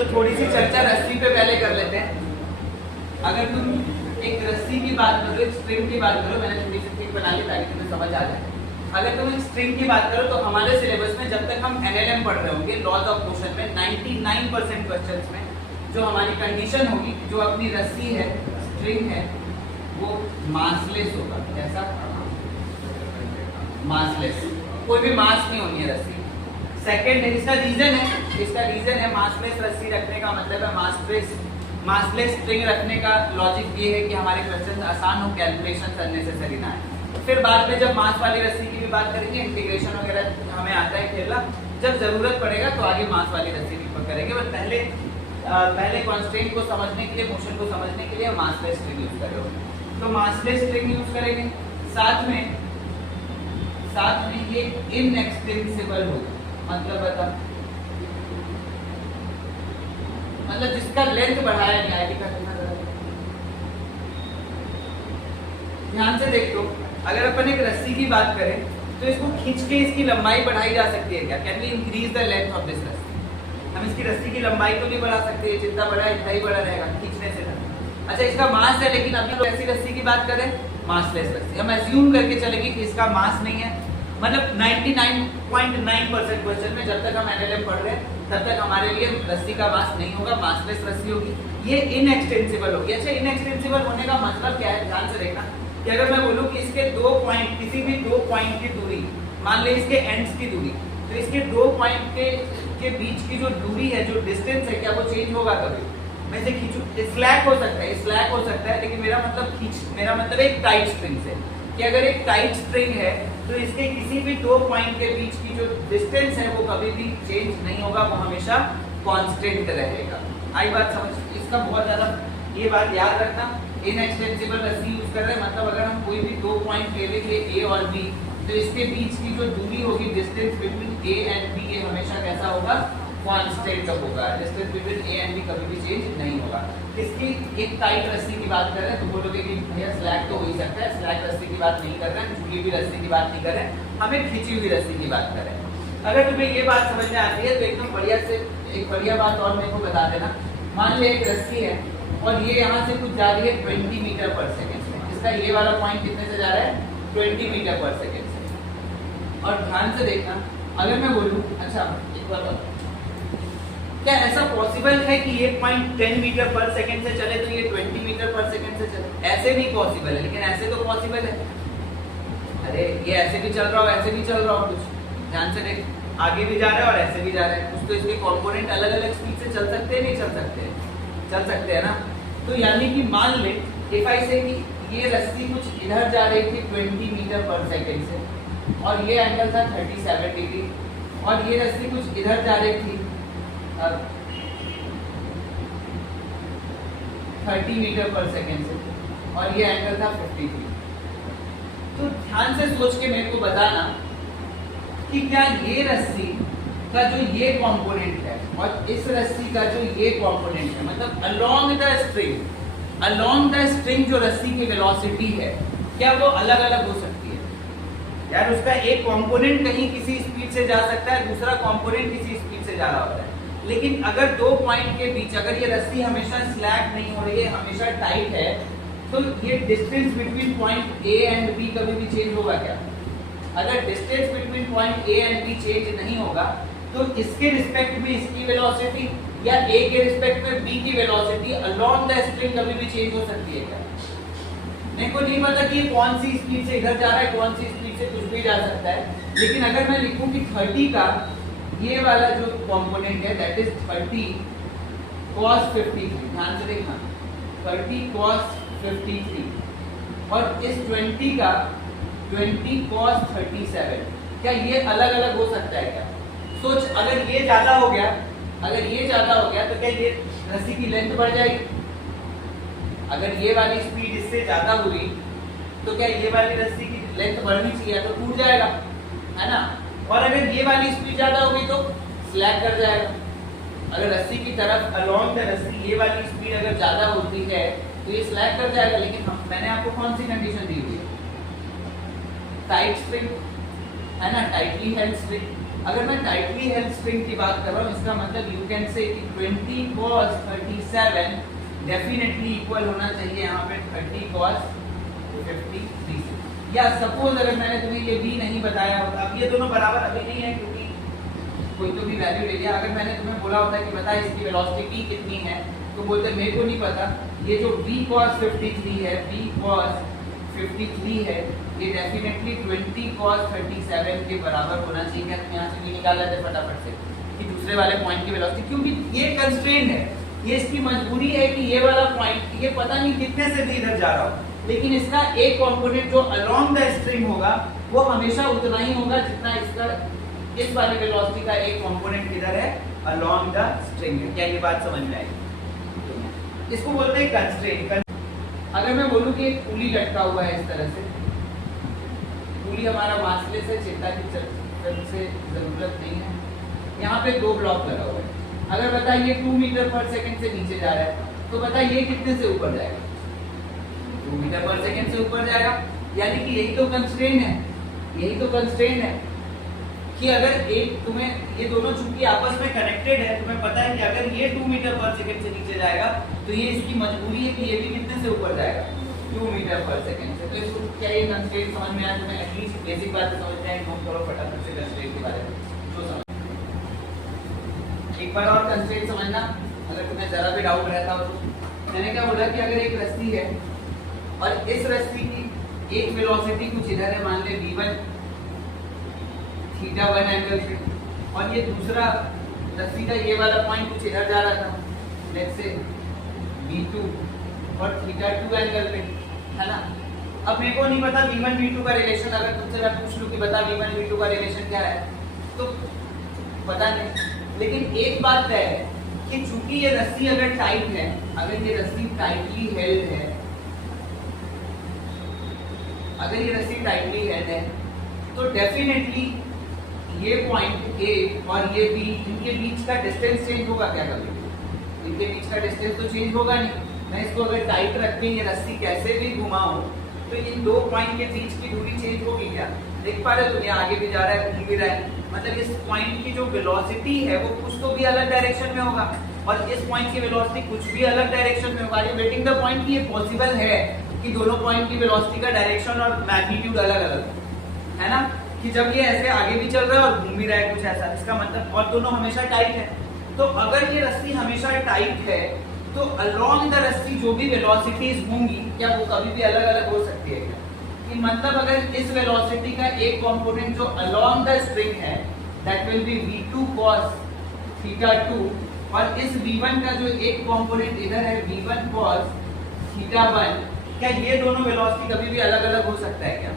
तो थोड़ी सी चर्चा रस्सी पे पहले कर लेते हैं। अगर तुम एक रस्सी की बात करो, एक स्ट्रिंग की बात करो, मैंने थोड़ी सी स्ट्रिंग बना ली ताकि तुम्हें समझ आ जाए। अगर तुम एक स्ट्रिंग की बात करो तो हमारे सिलेबस में जब तक हम एनएलएम पढ़ रहे होंगे, लॉज ऑफ मोशन में 99% क्वेश्चंस में जो हमारी कंडीशन होगी, जो अपनी रस्सी है, स्ट्रिंग है, वो मासलेस होगा। कैसा? मासलेस, कोई भी मास नहीं होनी है रस्सी। सेकंड है, इसका रीजन है मासलेस रस्सी रखने का मतलब है मासलेस स्ट्रिंग रखने का लॉजिक ये है कि हमारे क्वेश्चन आसान हो, कैलकुलेशन अननेसेसरी ना है। फिर बाद में जब मास वाली रस्सी की भी बात करेंगे, इंटीग्रेशन वगैरह हमें आता है खेलना, जब जरूरत पड़ेगा तो आगे मास वाली रस्सी भी करेंगे। बट पहले कॉन्स्ट्रेंट को समझने के लिए, मोशन को समझने के लिए मासलेस स्ट्रिंग यूज कर रहे हो, तो मासलेस स्ट्रिंग यूज करेंगे। साथ में ये इनएक्सटेंसिबल होगा, मतलब बता, मतलब जिसका लेंथ बढ़ाया गया है। ध्यान से देख लो, अगर अपन एक रस्सी की बात करें तो इसको खींच के इसकी लंबाई बढ़ाई जा सकती है क्या? Can we increase the length of this rassi? हम इसकी रस्सी की लंबाई तो नहीं बढ़ा सकते, जितना बड़ा है इतना ही बड़ा रहेगा खींचने से। अच्छा, इसका मास है, लेकिन अभी ऐसी रस्सी की बात करें, मासलेस रस्सी, हम एज्यूम करके चलेंगे कि इसका मास नहीं है। मतलब 99.9% क्वेश्चन में जब तक हम एनएलएम पढ़ रहे हैं तब तक हमारे लिए रस्सी का मास नहीं होगा, मासलेस रस्सी होगी, ये इनएक्सटेंसिबल होगी। अच्छा, इनएक्सटेंसिबल होने का मतलब क्या है? ध्यान से देखना कि अगर मैं बोलूं कि इसके 2 पॉइंट, किसी भी 2 पॉइंट की दूरी, मान ले इसके एंड्स की दूरी, तो इसके 2 पॉइंट के बीच की जो दूरी है, जो डिस्टेंस है, क्या वो चेंज होगा कभी? मैं इसे खींचूं, स्लैक हो सकता है, लेकिन मेरा मतलब एक टाइट स्ट्रिंग से, कि अगर एक टाइट स्ट्रिंग है तो इसके किसी भी 2 पॉइंट के बीच की जो डिस्टेंस है वो कभी भी चेंज नहीं होगा, वो हमेशा कांस्टेंट रहेगा। आई बात समझ? इसका बहुत ज्यादा ये बात याद रखना, इनएक्सटेंसिबल रस्सी यूज कर रहे हैं मतलब अगर हम कोई भी 2 पॉइंट ले लेंगे ए और बी, तो इसके बीच की जो दूरी होगी, distance between A and B, ये हमेशा कैसा होगा? कांस्टेंट होगा। Distance between A and B कभी भी चेंज नहीं होगा। इसकी एक टाइट रस्सी की बात कर रहे हैं तो बोलोगे कि भैया स्लैक तो हो ही सकता है, स्लैक रस्सी की बात नहीं कर रहे हैं, झूली हुई रस्सी की बात नहीं कर रहे हैं, हमें खींची हुई रस्सी की बात कर रहे हैं। अगर तुम्हें ये बात समझ में आती है तो एकदम बढ़िया से एक बढ़िया बात और मेरे को बता देना। मान ले एक रस्सी है और ये यहाँ से कुछ जा रही है 20 मीटर पर सेकेंड से, इसका ये वाला पॉइंट कितने से जा रहा है? 20 मीटर पर सेकेंड से। और ध्यान से देखना, अगर मैं बोलूँ, अच्छा एक बार बताओ, क्या ऐसा पॉसिबल है कि ये पॉइंट 10 मीटर पर सेकंड से चले तो ये 20 मीटर पर सेकंड से चले? ऐसे भी पॉसिबल है, लेकिन ऐसे तो पॉसिबल है। अरे ये ऐसे भी चल रहा हो, ऐसे भी चल रहा हो, कुछ ध्यान से देख, आगे भी जा रहा है और ऐसे भी जा रहा है, कुछ तो इसके कंपोनेंट अलग अलग स्पीड से चल सकते हैं, नहीं चल सकते हैं ना। तो यानी कि मान ले इफ आई से कि ये रस्सी कुछ इधर जा रही थी 20 मीटर पर सेकंड से और ये एंगल था 37 डिग्री, और ये रस्सी कुछ इधर जा रही थी 30 मीटर पर सेकेंड से और ये एंगल था 53। तो ध्यान से सोच के मेरे को बताना कि क्या ये रस्सी का जो ये कंपोनेंट है और इस रस्सी का जो ये कंपोनेंट है, मतलब अलोंग द स्ट्रिंग जो रस्सी की वेलोसिटी है, क्या वो अलग अलग हो सकती है? यार उसका एक कंपोनेंट कहीं किसी स्पीड से जा सकता है, दूसरा कंपोनेंट किसी स्पीड से जा रहा होता है, लेकिन अगर 2 पॉइंट के बीच अगर ये रस्सी हमेशा स्लैक नहीं हो रही है, हमेशा टाइट है, तो ये distance between point A and B कभी भी चेंज होगा क्या? अगर distance between point A and B change नहीं होगा तो इसके रिस्पेक्ट में इसकी वेलोसिटी या ए के रिस्पेक्ट में बी की वेलोसिटी अलोंग द स्ट्रिंग कभी भी चेंज हो सकती है क्या? मेरे को नहीं पता कि कौन सी स्पीड से इधर जा रहा है, कौन सी स्पीड से कुछ भी जा सकता है, लेकिन अगर मैं लिखूं कि 30 का ये वाला जो कंपोनेंट है दैट इज 30 cos 53, ध्यान से देखना, 30 cos 53, और इस 20 का 20 cos 37, क्या ये अलग अलग हो सकता है क्या? सोच, अगर ये ज्यादा हो गया तो क्या ये रस्सी की लेंथ बढ़ जाएगी? अगर ये वाली स्पीड इससे ज्यादा हुई तो क्या ये वाली रस्सी की लेंथ बढ़नी चाहिए, तो टूट जाएगा, है ना? और अगर ये वाली स्पीड ज्यादा होगी तो स्लैक कर जाएगा। अगर रस्सी की तरफ अलोंग द रस्सी ये वाली स्पीड अगर ज्यादा होती है तो ये स्लैक कर जाएगा, लेकिन मैंने आपको कौन सी कंडीशन दी हुई है? टाइट स्ट्रिंग, है ना, टाइटली हेल्ड स्ट्रिंग, अगर मैं टाइटली हेल्ड स्ट्रिंग की बात कर रहा हूँ, इसका मतलब you can say 20 cos 37 definitely equal होना चाहिए यहाँ पे 30 cos 53 से। या सपोज अगर मैंने तुम्हें ये भी नहीं बताया होता, अब ये दोनों बराबर अभी नहीं है क्योंकि कोई तो भी वैल्यू ले लिया, अगर मैंने तुम्हें बोला होता कि बता इसकी वेलोसिटी कितनी है, तो बोलते मेरे को नहीं पता। ये जो v cos 53 है, v cos 53 है, ये डेफिनेटली 20 cos 37 के बराबर होना चाहिए। क्या तुम यहाँ से भी निकाल लेते फटाफट से कि दूसरे वाले पॉइंट की वेलोसिटी, क्योंकि ये कंस्ट्रेंट है, ये इसकी मजबूरी है कि ये वाला पॉइंट ये पता नहीं कितने से भी इधर जा रहा हो, लेकिन इसका एक कंपोनेंट जो अलोंग द स्ट्रिंग होगा वो हमेशा उतना ही होगा जितना इसका इस वाले वेलोसिटी का एक कंपोनेंट किधर है, अलोंग द स्ट्रिंग है। क्या ये बात समझ में आई? इसको बोलते हैं कंस्ट्रेंट। अगर मैं बोलूं कि एक पुली लटका हुआ है इस तरह से, पुली हमारा मासलेस है, चिंता की से जरूरत नहीं है। यहाँ पे 2 ब्लॉक लगा हुआ है, अगर बता ये 2 मीटर पर सेकंड से नीचे जा रहा है तो बता ये कितने से ऊपर जाएगा? 2 मीटर पर सेकंड से ऊपर जाएगा। यानी कि यही तो कंस्ट्रेंट है, यही तो कंस्ट्रेंट है कि अगर एक तुम्हें ये दोनों चूंकि आपस में कनेक्टेड है, तुम्हें पता है कि अगर ये 2 मीटर पर सेकंड से नीचे जाएगा तो ये इसकी मजबूरी है कि ये भी कितने से ऊपर जाएगा, 2 मीटर पर सेकंड से। तो इसको क्या ये कंस्ट्रेंट समझ में आया? तुम्हें एटलीस्ट बेसिक बातें समझ में आई? नोट करो फटाफट से कंस्ट्रेंट के बारे में, जो समझ एक बार और कंस्ट्रेंट समझना अगर तुम्हें जरा भी डाउट रहता हो तो। मैंने क्या बोला कि अगर एक रस्सी है और इस रस्सी की एक वेलोसिटी कुछ इधर है, मान ले v1 θ1 एंगल पे, और ये दूसरा रस्सी का ये वाला पॉइंट कुछ इधर जा रहा था, लेट्स से v2 और θ2 एंगल पे, है ना। अब मेरे को नहीं पता v1 v2 का रिलेशन, अगर तुमसे मैं पूछ लूं कि बता v1 v2 का रिलेशन क्या है, तो पता नहीं। लेकिन एक बात तय है कि चूंकि ये रस्सी अगर टाइट है, अगर ये रस्सी टाइटली हेल्ड है, अगर ये रस्सी टाइटली हेल्ड है तो डेफिनेटली ये पॉइंट ए और ये बी, इनके बीच का डिस्टेंस चेंज होगा क्या? कभी इनके बीच का डिस्टेंस तो चेंज होगा नहीं। मैं इसको अगर टाइट रख के ये रस्सी कैसे भी घुमाऊं तो इन 2 पॉइंट के बीच की दूरी चेंज होगी क्या? देख पा रहे हो तुम, ये आगे भी जा रहा है, घूम भी रहा है, मतलब इस पॉइंट की जो वेलोसिटी है वो कुछ तो भी अलग डायरेक्शन में होगा और इस पॉइंट की वेलोसिटी कुछ भी अलग डायरेक्शन में होगा। ये वेटिंग द पॉइंट की ये पॉसिबल है कि दोनों पॉइंट की वेलोसिटी का डायरेक्शन और मैग्नीट्यूड अलग अलग है ना, कि जब ये ऐसे आगे भी चल रहा है और घूम भी रहा है कुछ ऐसा, इसका मतलब और दोनों हमेशा टाइट है। तो अगर ये रस्सी हमेशा टाइट है तो अलोंग द रस्सी जो भी वेलोसिटीज होंगी क्या वो कभी भी अलग अलग हो सकती है क्या? कि मतलब अगर इस वेलोसिटी का एक कंपोनेंट जो अलोंग द स्ट्रिंग है that will B v2 cos θ2, और इस v1 का जो एक कंपोनेंट इधर है v1 cos θ1, क्या ये दोनों वेलोसिटी कभी भी अलग अलग हो सकता है क्या?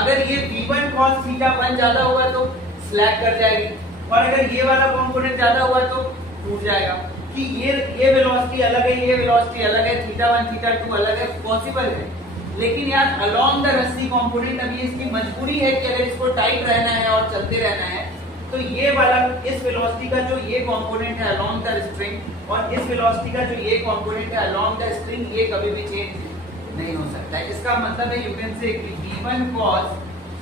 अगर ये v1 cos θ1 ज्यादा हुआ तो स्लैक कर जाएगी, और अगर ये वाला कंपोनेंट ज्यादा हुआ तो टूट जाएगा। कि ये वेलोसिटी अलग है, ये वेलोसिटी अलग है, θ1 θ2 अलग है, पॉसिबल है। लेकिन यार अलोंग द रस्सी कंपोनेंट अभी इसकी मजबूरी है कि अगर इसको टाइट रहना है और चलते रहना है तो ये वाला इस वेलोसिटी का जो ये कंपोनेंट है अलोंग द स्ट्रिंग और इस वेलोसिटी का जो ये कंपोनेंट है अलोंग द स्ट्रिंग, ये कभी भी चेंज नहीं हो सकता है। इसका मतलब है यू कैन से कि v1 cos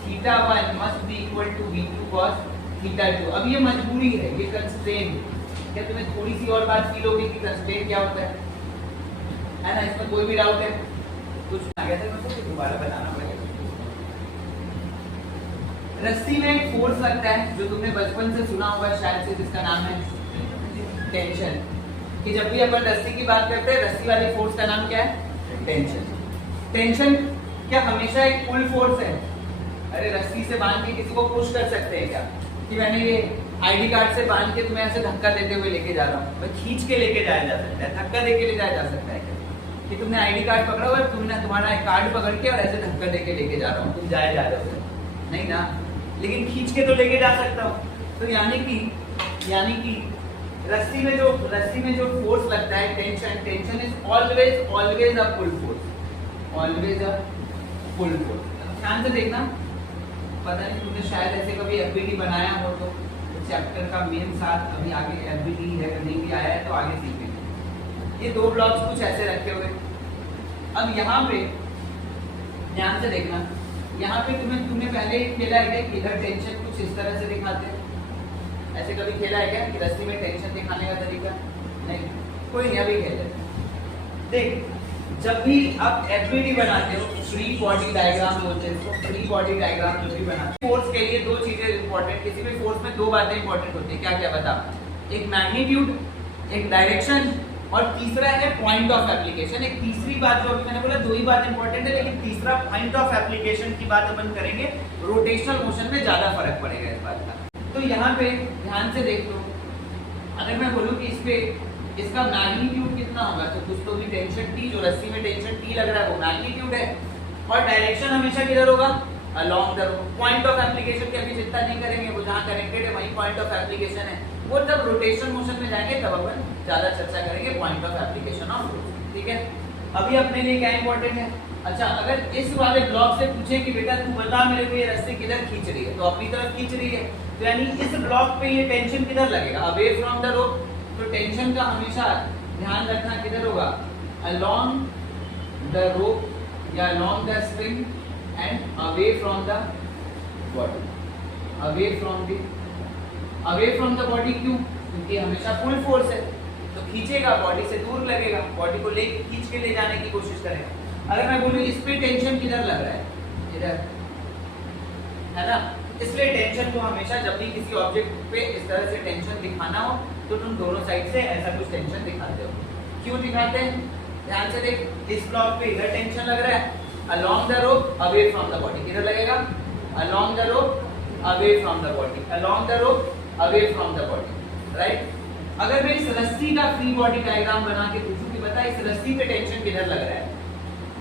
θ1 must be equal to v2 cos θ2। अब ये मजबूरी है, ये कंस्ट्रेंट। क्या तुम्हें थोड़ी सी और बात फील होगी कि कंस्ट्रेंट क्या होता है ना? इसमें कोई भी डाउट है? कुछ आ गया था मुझे, दोबारा बताना पड़ेगा। रस्सी में एक फोर्स लगता है जो तुमने बचपन से सुना होगा शायद से, जिसका नाम है टेंशन। कि जब भी अपन रस्सी की बात करते हैं, रस्सी वाली फोर्स का नाम क्या है? टेंशन। टेंशन क्या हमेशा एक पुल फोर्स है? अरे रस्सी से बांध के किसी को पुश कर सकते हैं क्या? कि मैंने ये आईडी कार्ड से बांध के तुम्हें ऐसे धक्का देते हुए लेके जा रहा हूँ, मैं खींच के लेके जाया जा सकता है, धक्का दे के ले जाया जा सकता है क्या? कि तुमने आईडी कार्ड पकड़ा हुआ है, तुमने तुम्हारा कार्ड पकड़ के और ऐसे धक्का दे के लेके जा रहा हूँ, तुम जाए जा रहे हो नहीं ना, लेकिन खींच के तो लेके जा सकता हूँ। तो यानी कि रस्सी में जो फोर्स लगता है tension is always a pull force, always a pull force. ध्यान से देखना, पता नहीं तुमने शायद ऐसे कभी एफबीटी बनाया हो तो चैप्टर का मेन साथ अभी आगे एफबीटी है, नहीं भी आया है तो आगे सीखेंगे। ये 2 ब्लॉक्स कुछ ऐसे रखे हुए। अब यहाँ पे ध्यान से देखना, यहाँ पे तुमने पहले ही खेला है क्या कि इधर टेंशन कुछ इस तरह से दिखाते हैं? ऐसे कभी खेला है क्या कि रस्सी में टेंशन दिखाने का तरीका? नहीं, कोई नहीं, अभी खेले। देख, जब भी आप एफबीडी बनाते हो, फ्री बॉडी डायग्राम बोलते हैं इसको, फ्री बॉडी डायग्राम जो भी बनाते हो, फोर्स के लिए दो चीजें इंपॉर्टेंट, किसी भी फोर्स में दो बातें इंपॉर्टेंट होती है। क्या क्या बता? एक मैग्नीट्यूड, एक डायरेक्शन, और तीसरा है पॉइंट ऑफ एप्लीकेशन। एक तीसरी बात जो अभी मैंने बोला, दो ही बात इंपॉर्टेंट है, लेकिन तीसरा पॉइंट ऑफ एप्लीकेशन की बात अपन करेंगे। रोटेशनल मोशन में ज्यादा फर्क पड़ेगा इस बात का। तो यहाँ पे ध्यान से देख लो, अगर मैं बोलूँ कि इस पे इसका मैग्नीट्यूड कितना होगा, तो कुछ तो भी टेंशन टी, जो रस्सी में टेंशन टी लग रहा है वो मैग्नीट्यूड है, और डायरेक्शन हमेशा किधर होगा? Along the road. Point of application की अभी चिंता नहीं करेंगे, वो जहाँ कनेक्टेड है वही पॉइंट ऑफ एप्लीकेशन है। वो जब रोटेशन मोशन में जाएंगे तब अपन ज्यादा चर्चा करेंगे point of application of road, ठीक है। अभी अपने लिए क्या इंपॉर्टेंट है? अच्छा, अगर इस वाले ब्लॉक से पूछे कि बेटा तू बता मेरे को ये रस्सी किधर खींच रही है, तो अपनी तरफ खींच रही है, तो यानी इस ब्लॉक पे ये टेंशन किधर लगेगा? Away from the road. तो टेंशन का हमेशा ध्यान रखना किधर होगा? अलोंग द रोप या along the spring and away from the body. Away from the body क्यों? क्योंकि हमेशा फुल फोर्स है, तो खींचेगा, बॉडी से दूर लगेगा, बॉडी को ले खींच के ले जाने की कोशिश करेगा। अगर मैं बोलूं इस पे टेंशन किधर लग रहा है? इधर, है ना? इसलिए टेंशन को हमेशा जब भी किसी ऑब्जेक्ट पे इस तरह से टेंशन दिखाना हो, तो तुम दोनों साइड से ऐसा कुछ टेंशन दिखाते हो। क्यों दिखाते हैं? ध्यान से देख, इस ब्लॉक पे इधर टेंशन लग रहा है, along the rope away from the body. किधर लगेगा? Along the rope away from the body, along the rope away from the body, right. अगर मैं इस रस्सी का फ्री बॉडी डायग्राम बना के पूछूं कि बता इस रस्सी पे टेंशन किधर लग रहा है,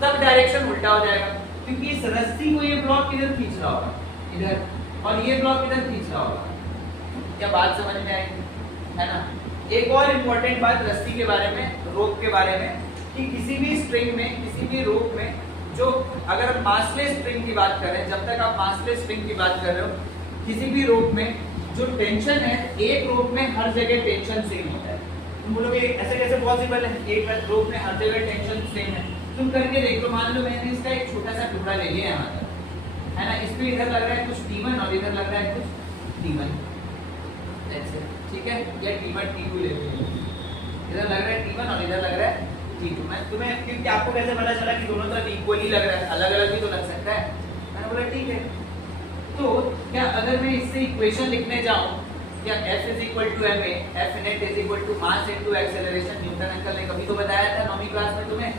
तब डायरेक्शन उल्टा हो जाएगा, क्योंकि इस रस्सी को ये ब्लॉक किधर खींच रहा होगा? इधर, और ये ब्लॉक किधर खींच रहा होगा? क्या बात समझ में आएगी? है ना? एक और इम्पोर्टेंट बात रस्सी के बारे में, रोप के बारे में, कि किसी भी स्ट्रिंग में, किसी भी रोप में, जो अगर मासलेस स्ट्रिंग की बात करें, जब तक आप मासलेस स्ट्रिंग की बात कर रहे हो, किसी भी रोप में जो टेंशन है, एक रोप में हर जगह टेंशन सेम होता है। तुम बोलोगे ऐसे कैसे पॉसिबल है? एक रोप में हर जगह टेंशन सेम है। तुम करके देख लो, मान लो मैंने इसका एक छोटा सा टुकड़ा ले लिया यहाँ तक, है ना? इस पे इधर लग रहा है कुछ T1 और इधर लग रहा है कुछ T1, ठीक है, या T1 T2 ले लो, इधर लग रहा है T1 और इधर लग रहा है T2। मैं तुम्हें क्योंकि आपको कैसे पता चला कि दोनों तरफ इक्वली लग रहा है? अलग अलग भी तो लग सकता है। मैंने बोला ठीक है। तो क्या अगर मैं इससे इक्वेशन लिखने जाऊं, क्या F is equal to ma, F net is equal to mass into acceleration. Newton uncle ने कभी तो बताया था 9वीं क्लास में तुम्हें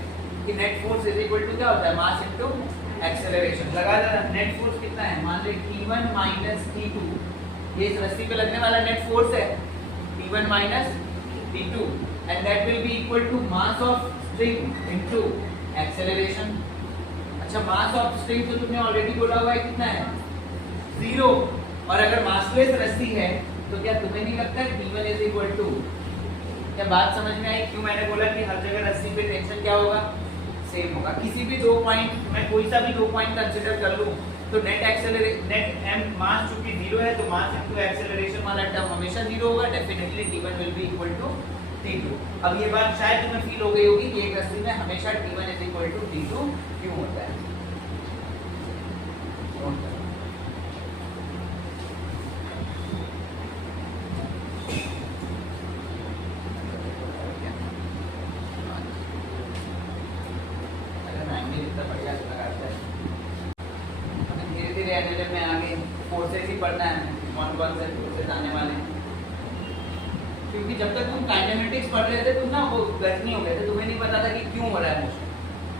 कि net force is equal to क्या होता है? Mass into acceleration. लगा देना, नेट फोर्स कितना है? मान ले T1 माइनस T2, ये इस रस्सी पे लगने वाला नेट फोर्स है, T1 minus T2, and that will be equal to mass of string into acceleration. अच्छा, मास ऑफ स्ट्रिंग तो तुमने ऑलरेडी बोला हुआ है कितना है? 0। और अगर मासलेस रस्सी है तो क्या तुम्हें नहीं लगता है T1 इज इक्वल टू? क्या बात समझ में आई? क्यों मैंने बोला कि हर जगह रस्सी पे टेंशन क्या होगा? सेम होगा। किसी भी दो पॉइंट, मैं कोई सा भी दो पॉइंट कंसीडर कर लूं, तो नेट एम मास चूंकि 0 है, तो मास इनटू एक्सेलरेशन वाला टर्म हमेशा 0 होगा। Definitely T1 will be equal to T2। अब ये बात शायद तुम्हें फील हो गई होगी कि एक रस्सी में हमेशा T1 is equal to T2 क्यों होता है। धीरे-धीरे एनालिसिस में आगे फोर्सेस ही पढ़ना है, कौन-कौन से फोर्सेस आने वाले हैं। क्योंकि जब तक तुम काइनेमेटिक्स पढ़ रहे थे, तुम ना वो गजनी हो गए थे, तुम्हें नहीं पता था कि क्यों हो रहा है मोशन।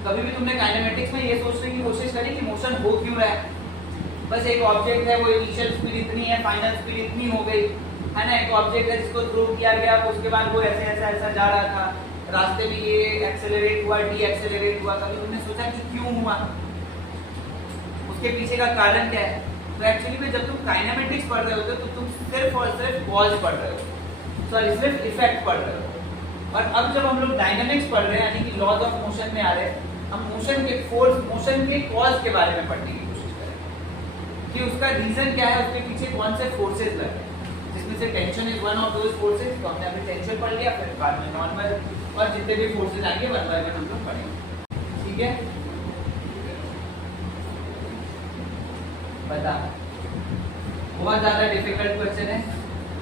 कभी भी तुमने काइनेमेटिक्स में ये सोचने की कोशिश करी कि मोशन हो क्यों रहा है? बस एक ऑब्जेक्ट है, वो इनिशियल स्पीड इतनी है, फाइनल स्पीड इतनी हो गई, है ना? एक ऑब्जेक्ट है जिसको थ्रो किया गया, उसके बाद वो ऐसे ऐसा ऐसा जा रहा था, रास्ते में ये एक्सेलरेट हुआ, डी एक्सेलरेट हुआ। कभी तुमने सोचा कि क्यों हुआ? उसके पीछे का कारण क्या है? तो एक्चुअली में जब तुम काइनेमेटिक्स पढ़ रहे होते हो तो तुम सिर्फ और सिर्फ कॉज पढ़ रहे हो, सॉरी सिर्फ इफेक्ट पढ़ रहे हो। और अब जब हम लोग डायनामिक्स पढ़ रहे हैं, यानी कि लॉज ऑफ मोशन में आ रहे हैं, हम मोशन के फोर्स, मोशन के कॉज के बारे में पढ़ने की कोशिश करें कि उसका रीजन क्या है, उसके पीछे कौन से फोर्सेस लग रहे हैं, जिसमें से tension is one of those forces. तो हमने अभी टेंशन पढ़ लिया, फिर बाद में नॉर्मल और जितने भी फोर्सेस आएंगे वन बाय वन हम लोग पढ़ेंगे, ठीक है? बता। बहुत ज्यादा डिफिकल्ट क्वेश्चन है।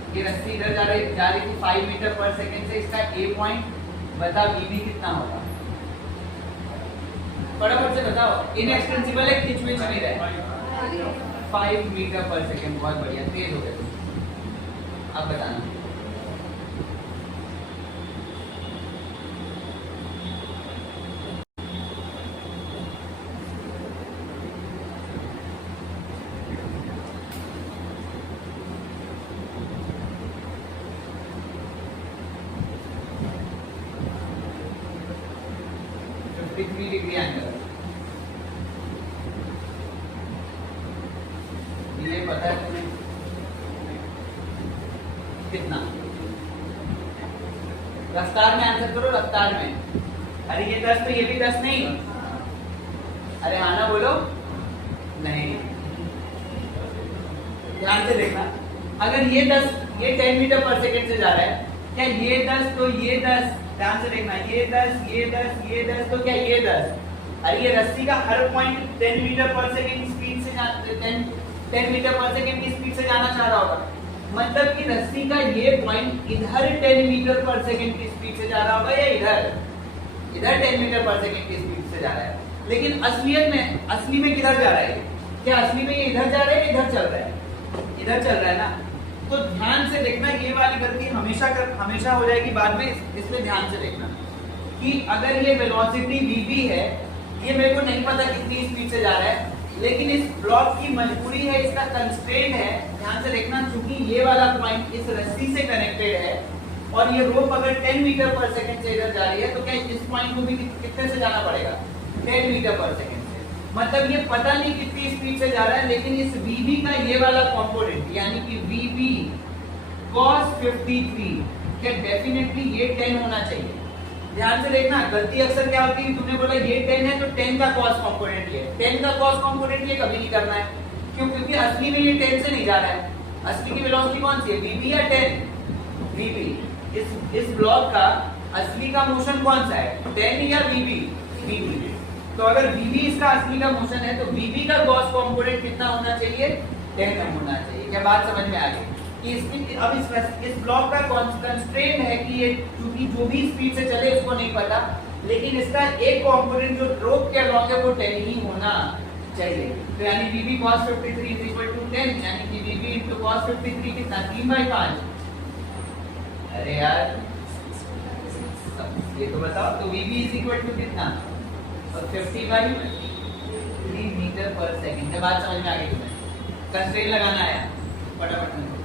ये रस्सी इधर जा रही थी 5 मीटर पर सेकेंड से, इसका ए पॉइंट बता बीबी कितना होगा, फटाफट से बताओ। इनएक्सटेंसिबल है, खिंच विच नहीं रहे। 5 मीटर पर सेकेंड, बहुत बढ़िया, तेज हो गए। अब बताना। डिग्री एंगल, ये पता है तुम्हें कितना? रफ्तार में आंसर करो, रफ्तार में। अरे ये 10 तो ये भी 10 नहीं। अरे हाँ ना बोलो, नहीं। ध्यान से देखना, अगर ये 10 मीटर पर सेकेंड से जा रहा है, क्या ये 10 तो ये 10, ध्यान से देखना, ये 10 ये 10 ये 10 तो क्या ये 10? अरे ये रस्सी का हर पॉइंट 10 मीटर पर सेकेंड की स्पीड से 10 मीटर पर सेकेंड की स्पीड से जाना चाह रहा होगा। मतलब कि रस्सी का ये पॉइंट इधर 10 मीटर पर सेकेंड की स्पीड से जा रहा होगा या इधर 10 मीटर पर सेकेंड की स्पीड से जा रहा है। लेकिन असली में किधर जा रहा है? क्या असली में ये इधर जा रहा है, इधर चल रहा है? इधर चल रहा है ना। तो ध्यान से देखना, ये वाली गलती हमेशा हो जाएगी बाद में। इसमें ध्यान से देखना कि अगर ये वेलोसिटी vb है, ये मेरे को नहीं पता कितनी स्पीड से जा रहा है, लेकिन इस ब्लॉक की मजबूरी है, इसका कंस्ट्रेंट है। ध्यान से देखना, चूंकि ये वाला पॉइंट इस रस्सी से कनेक्टेड है और ये रोप अगर 10 मीटर पर सेकेंड से इधर जा रही है, तो क्या इस पॉइंट को भी कितने से जाना पड़ेगा? 10 मीटर पर सेकेंड से। मतलब ये पता नहीं कितनी स्पीड से जा रहा है, लेकिन इस vb का ये वाला कंपोनेंट यानी कि vb cos 53, क्या डेफिनेटली ये 10 होना चाहिए। ध्यान से देखना, गलती अक्सर क्या होती है, तुमने बोला ये 10 है तो 10 का cos कंपोनेंट ये, 10 का cos कंपोनेंट ये कभी नहीं करना है। क्यों? क्योंकि असली में ये 10 से नहीं जा रहा है। असली की वेलोसिटी कौन सी है, vb या 10? vb। इस ब्लॉक का असली का मोशन कौन सा है, 10 या vb? vb। तो अगर vb इसका असली का मोशन है, तो vb का cos कंपोनेंट कितना होना चाहिए? 10 होना चाहिए। क्या बात समझ में आ गई? कि अब इस ब्लॉक का कंस्ट्रेंट है कि ये क्योंकि जो भी स्पीड से चले उसको नहीं पता, लेकिन इसका एक कंपोनेंट जो रोप के अलॉन्ग है वो 10 ही होना चाहिए। तो यानी vb cos 53 is equal to 10, यानी कि vb into cos 53 कितना? 3/5। अरे यार ये तो बताओ, तो vb is equal to कितना? 50/3 मीटर पर सेकेंड। बात समझ में आ गई तुम्हें? कंस्ट्रेंट लगाना है, फटाफट